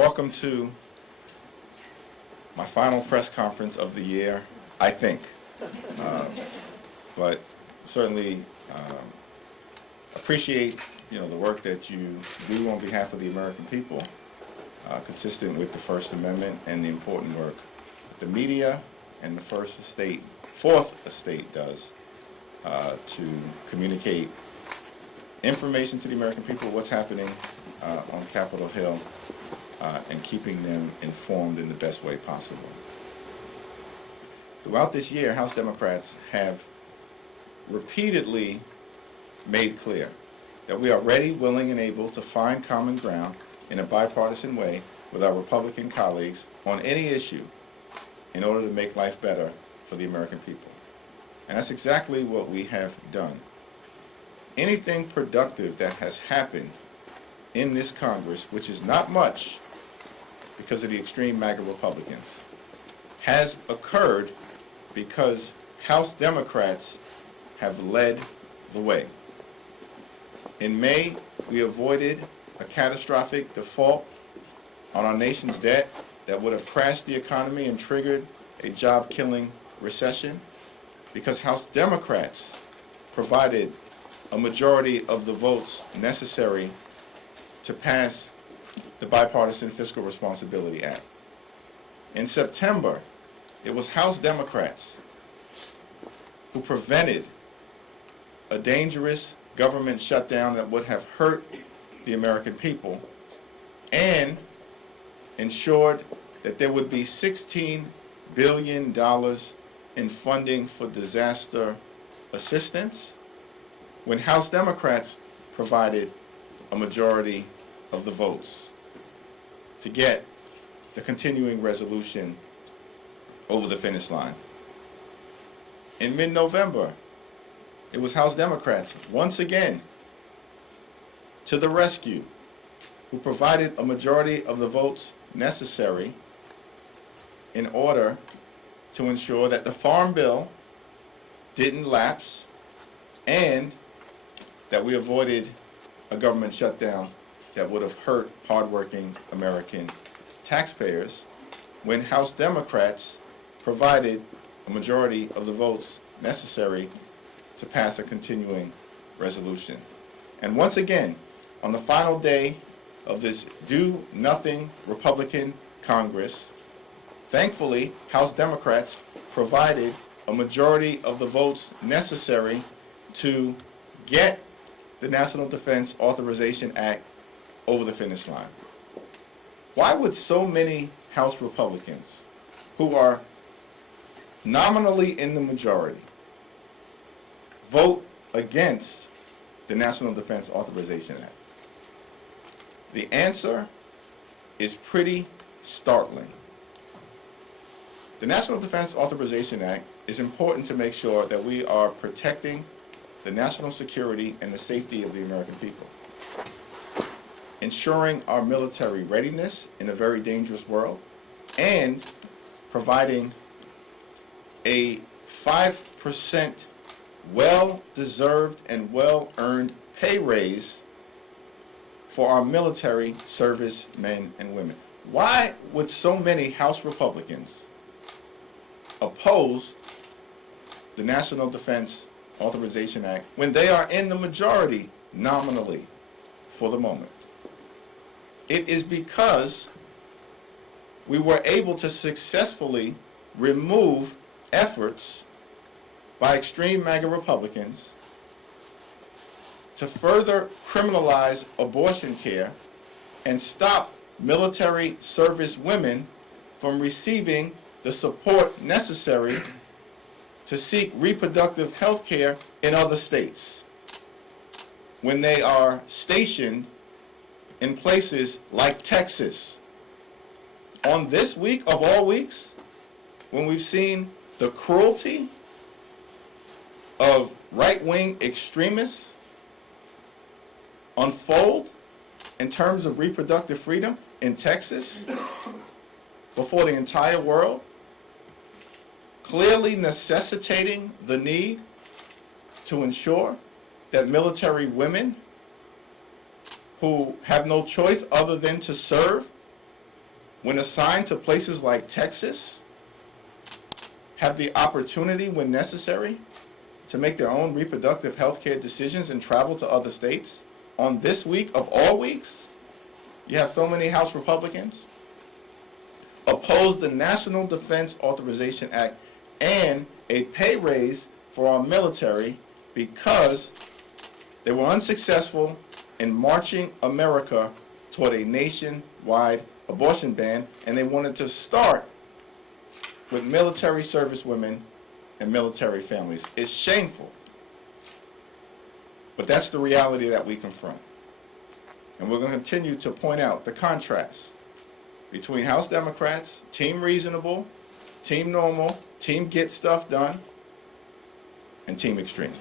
welcome to my final press conference of the year, I think. But certainly appreciate the work that you do on behalf of the American people, consistent with the First Amendment and the important work the media and the Fourth Estate does to communicate information to the American people, what's happening on Capitol Hill, and keeping them informed in the best way possible. Throughout this year, House Democrats have repeatedly made clear that we are ready, willing, and able to find common ground in a bipartisan way with our Republican colleagues on any issue in order to make life better for the American people. And that's exactly what we have done. Anything productive that has happened in this Congress, which is not much because of the extreme MAGA Republicans, has occurred because House Democrats have led the way. In May, we avoided a catastrophic default on our nation's debt that would have crashed the economy and triggered a job-killing recession because House Democrats provided a majority of the votes necessary to pass the Bipartisan Fiscal Responsibility Act. In September, it was House Democrats who prevented a dangerous government shutdown that would have hurt the American people and ensured that there would be $16 billion in funding for disaster assistance when House Democrats provided a majority of the votes to get the continuing resolution over the finish line. In mid-November, it was House Democrats, once again, to the rescue, who provided a majority of the votes necessary in order to ensure that the Farm Bill didn't lapse and that we avoided a government shutdown that would have hurt hardworking American taxpayers when House Democrats provided a majority of the votes necessary to pass a continuing resolution. And once again, on the final day of this do-nothing Republican Congress, thankfully, House Democrats provided a majority of the votes necessary to get the National Defense Authorization Act over the finish line. Why would so many House Republicans, who are nominally in the majority, vote against the National Defense Authorization Act? The answer is pretty startling. The National Defense Authorization Act is important to make sure that we are protecting the national security and the safety of the American people, ensuring our military readiness in a very dangerous world, and providing a 5% well-deserved and well-earned pay raise for our military service men and women. Why would so many House Republicans oppose the National Defense Authorization Act when they are in the majority nominally for the moment? It is because we were able to successfully remove efforts by extreme MAGA Republicans to further criminalize abortion care and stop military service women from receiving the support necessary to seek reproductive health care in other states when they are stationed in places like Texas. On this week of all weeks, when we've seen the cruelty of right-wing extremists unfold in terms of reproductive freedom in Texas before the entire world, clearly necessitating the need to ensure that military women who have no choice other than to serve when assigned to places like Texas, have the opportunity, when necessary, to make their own reproductive health care decisions and travel to other states on this week of all weeks? You have so many House Republicans oppose the National Defense Authorization Act and a pay raise for our military because they were unsuccessful in marching America toward a nationwide abortion ban, and they wanted to start with military service women and military families. It's shameful. But that's the reality that we confront. And we're going to continue to point out the contrast between House Democrats, Team Reasonable, Team Normal, Team Get Stuff Done, and Team Extreme.